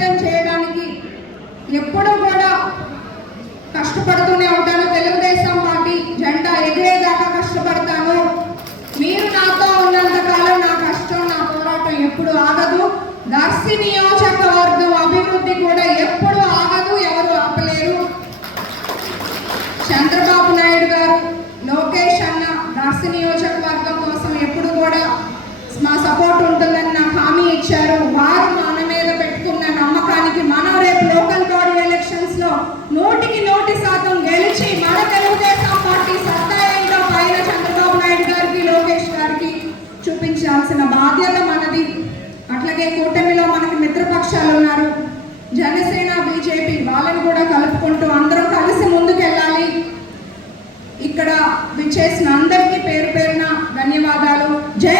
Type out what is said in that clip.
బలోపేతం చేయడానికి ఎప్పుడూ కూడా కష్టపడుతూనే ఉంటాను. తెలుగుదేశం పార్టీ జెండా ఎగిరేదాకా కష్టపడతాను. మీరు నాతో ఉన్నంత కాలం నా కష్టం, నా పోరాటం ఎప్పుడు ఆగదు. దర్శి నియోజకవర్గం అభివృద్ధి కూడా ఎప్పుడు ఆగదు, ఎవరు ఆపలేరు. చంద్రబాబు నాయుడు గారు, లోకేష్ అన్న దర్శి నియోజకవర్గం కోసం ఎప్పుడు కూడా మా సపోర్ట్ ఉంటుందని నాకు హామీ ఇచ్చారు. వారు మన మీద పెట్టుకున్న నమ్మకానికి మనం రేపు లోకల్ బాడీ ఎలక్షన్స్ లో 100% గెలిచి మన తెలుగుదేశం పార్టీ సత్తా ఏంటో పైన చంద్రబాబు నాయుడు గారికి, లోకేష్ గారికి చూపించాల్సిన బాధ్యత మనది. అట్లాగే కూటమిలో మనకి మిత్రపక్షాలు ఉన్నారు, జనసేన, బీజేపీ, వాళ్ళని కూడా కలుపుకుంటూ అందరం కలిసి ముందుకెళ్ళాలి. ఇక్కడ విచ్చేసిన అందరికీ పేరు పేరున ధన్యవాదాలు. జై